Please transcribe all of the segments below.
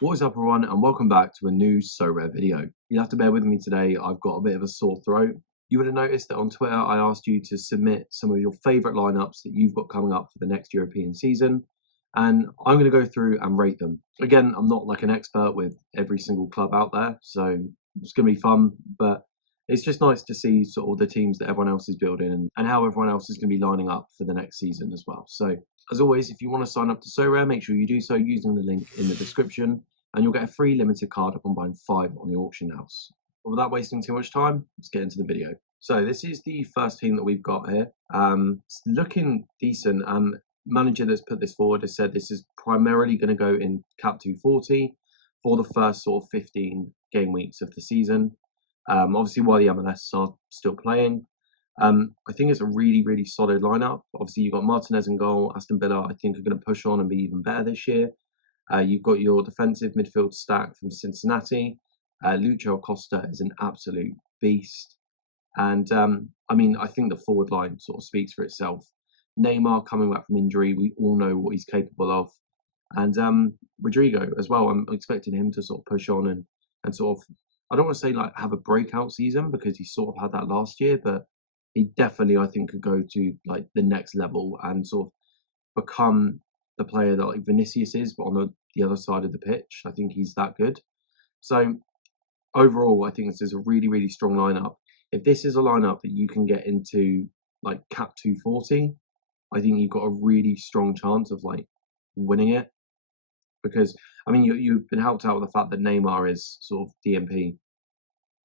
What is up, everyone, and welcome back to a new Sorare video. You'll have to bear with me today. I've got a bit of a sore throat. You would have noticed that on Twitter I asked you to submit some of your favourite lineups that you've got coming up for the next European season, and I'm going to go through and rate them. Again, I'm not like an expert with every single club out there, so it's going to be fun, but it's just nice to see sort of the teams that everyone else is building and how everyone else is going to be lining up for the next season as well. So, as always, if you want to sign up to Sorare, make sure you do so using the link in the description, and you'll get a free limited card upon buying 5 on the auction house. But without wasting too much time, let's get into the video. So this is the first team that we've got here. It's looking decent. Manager that's put this forward has said this is primarily going to go in Cap 240 for the first sort of 15 game weeks of the season. Obviously, while the MLS are still playing. I think it's a really, really solid lineup. Obviously, you've got Martinez in goal. Aston Villa, I think, are going to push on and be even better this year. You've got your defensive midfield stack from Cincinnati. Lucho Acosta is an absolute beast. And I mean, I think the forward line sort of speaks for itself. Neymar coming back from injury, we all know what he's capable of. And Rodrigo as well, I'm expecting him to sort of push on and sort of, I don't want to say like have a breakout season because he sort of had that last year, but he definitely, I think, could go to like the next level and sort of become the player that like Vinicius is, but on the other side of the pitch. I think he's that good. So overall, I think this is a really, really strong lineup. If this is a lineup that you can get into like cap 240, I think you've got a really strong chance of like winning it. Because I mean, you've been helped out with the fact that Neymar is sort of DMP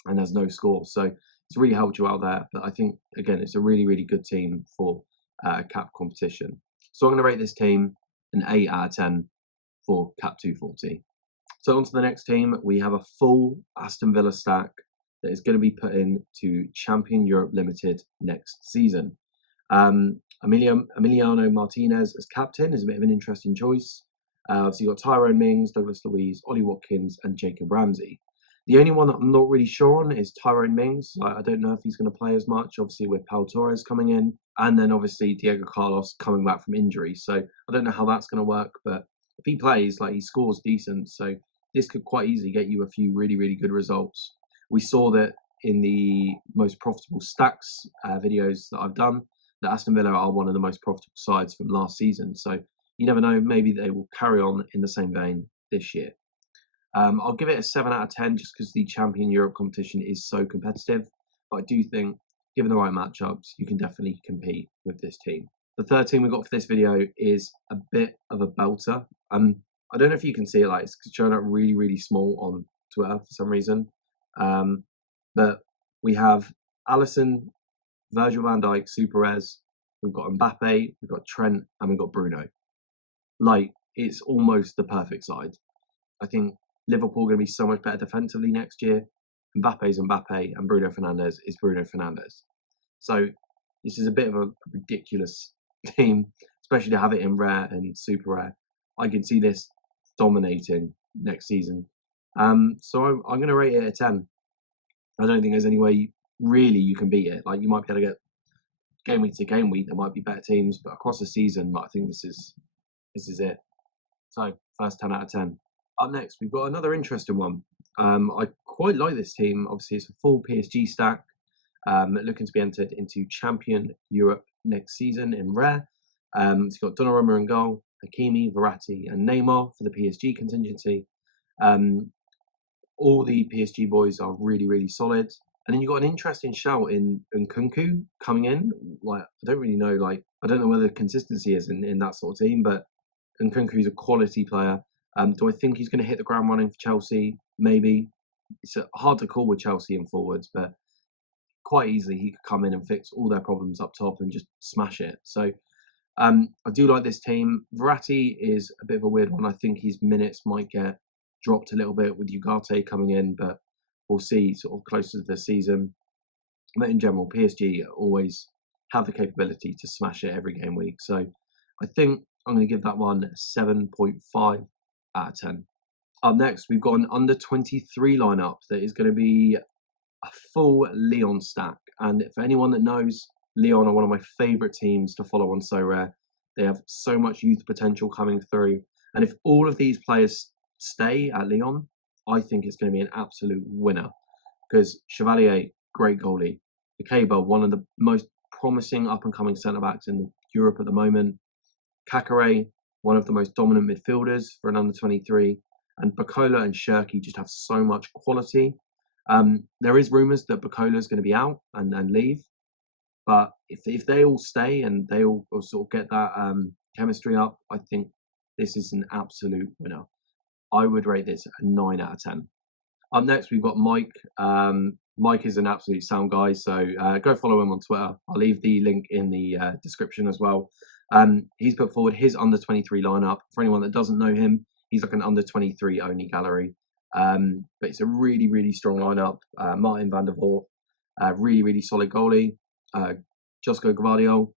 and has no score, so it's really helped you out there. But I think again, it's a really, really good team for a cap competition. So I'm going to rate this team an 8 out of 10 for cap 240. So on to the next team, we have a full Aston Villa stack that is going to be put into Champion Europe Limited next season. Emiliano Martinez as captain is a bit of an interesting choice. Obviously, you've got Tyrone Mings, Douglas Luiz, Ollie Watkins, and Jacob Ramsey. The only one that I'm not really sure on is Tyrone Mings. I don't know if he's going to play as much, obviously, with Pau Torres coming in, and then obviously Diego Carlos coming back from injury. So I don't know how that's going to work, but if he plays, like he scores decent, so this could quite easily get you a few really, really good results. We saw that in the most profitable stacks videos that I've done, that Aston Villa are one of the most profitable sides from last season. So you never know, maybe they will carry on in the same vein this year. I'll give it a 7 out of 10 just because the Champion Europe competition is so competitive. But I do think, given the right matchups, you can definitely compete with this team. The third team we got for this video is a bit of a belter. I don't know if you can see it, like it's showing up really, really small on Twitter for some reason. But we have Alisson, Virgil van Dijk, Super Res. We've got Mbappe, we've got Trent, and we've got Bruno. Like, it's almost the perfect side. I think Liverpool are going to be so much better defensively next year. Mbappe is Mbappe, and Bruno Fernandes is Bruno Fernandes. So this is a bit of a ridiculous team, especially to have it in rare and super rare. I can see this dominating next season. So I'm going to rate it a 10. I don't think there's any way really you can beat it. Like, you might be able to get game week to game week, there might be better teams, but across the season, I think this is it. So first 10 out of 10. Up next, we've got another interesting one. I quite like this team. Obviously, it's a full PSG stack, looking to be entered into Champion Europe next season in rare. So you've got Donnarumma in goal, Hakimi, Verratti, and Neymar for the PSG contingency. All the PSG boys are really, really solid. And then you've got an interesting shout in Nkunku coming in. Like, I don't really know, like, I don't know whether the consistency is in that sort of team, but Nkunku is a quality player. Do I think he's going to hit the ground running for Chelsea? Maybe. It's hard to call with Chelsea in forwards, but quite easily he could come in and fix all their problems up top and just smash it. So I do like this team. Verratti is a bit of a weird one. I think his minutes might get dropped a little bit with Ugarte coming in, but we'll see sort of closer to the season. But in general, PSG always have the capability to smash it every game week. So I think I'm going to give that one a 7.5 out of 10. Up next, we've got an under 23 lineup that is going to be a full Lyon stack. And for anyone that knows, Lyon are one of my favourite teams to follow on Sorare. They have so much youth potential coming through. And if all of these players stay at Lyon, I think it's going to be an absolute winner because Chevalier, great goalie. Ikeba, one of the most promising up-and-coming centre-backs in Europe at the moment. Kakare, one of the most dominant midfielders for an under-23. And Bakola and Shirky just have so much quality. There is rumours that Bakola is going to be out and leave. But if they all stay and they all sort of get that chemistry up, I think this is an absolute winner. I would rate this a 9 out of 10. Up next, we've got Mike. Mike is an absolute sound guy, so go follow him on Twitter. I'll leave the link in the description as well. He's put forward his under-23 lineup. For anyone that doesn't know him, he's like an under-23 only gallery. But it's a really, really strong lineup. Martin van der Voort, really, really solid goalie. Josko Gvardiol.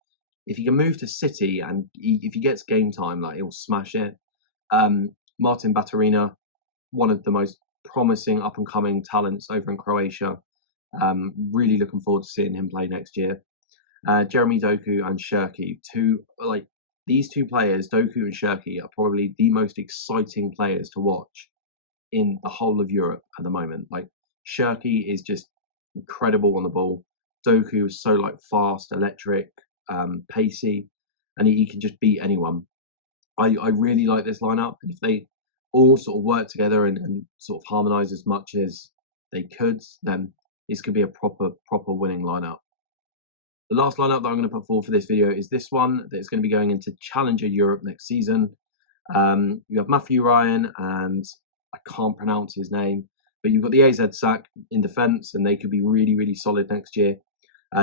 If he can move to City and if he gets game time, like he'll smash it. Martin Baturina, one of the most promising up-and-coming talents over in Croatia. Really looking forward to seeing him play next year. Jeremy Doku and Shirky, these two players, Doku and Shirky, are probably the most exciting players to watch in the whole of Europe at the moment. Like Shirky is just incredible on the ball. Doku is so fast, electric, pacey, and he can just beat anyone. I really like this lineup, and if they all sort of work together and sort of harmonise as much as they could, then this could be a proper winning lineup. The last lineup that I'm going to put forward for this video is this one that's going to be going into Challenger Europe next season. You have Matthew Ryan and I can't pronounce his name, but you've got the AZ SAC in defence, and they could be really, really solid next year.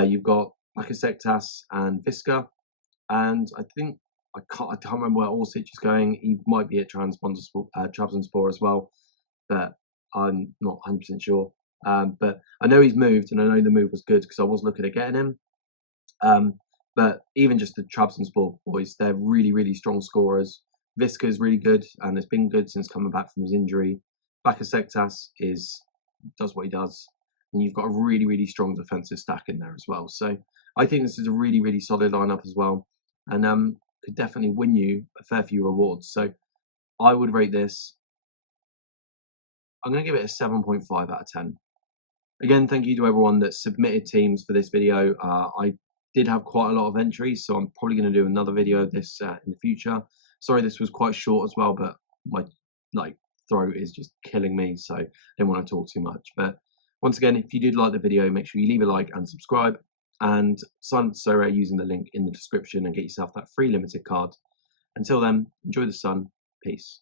You've got Bakasektas and Visca, and I think I can't remember where Orsic is going. He might be at Trabzonspor as well, but I'm not 100% sure. But I know he's moved, and I know the move was good because I was looking at getting him. But even just the Trabzonspor boys, they're really, really strong scorers. Visca is really good, and has been good since coming back from his injury. Bakasektas does what he does, and you've got a really, really strong defensive stack in there as well. So I think this is a really, really solid lineup as well, and could definitely win you a fair few rewards. So I would rate this. I'm going to give it a 7.5 out of 10. Again, thank you to everyone that submitted teams for this video. I did have quite a lot of entries, so I'm probably going to do another video of this in the future. Sorry, this was quite short as well, but my throat is just killing me, so I don't want to talk too much. But once again, if you did like the video, make sure you leave a like and subscribe, and sign up to Sorare using the link in the description and get yourself that free limited card. Until then, enjoy the sun. Peace.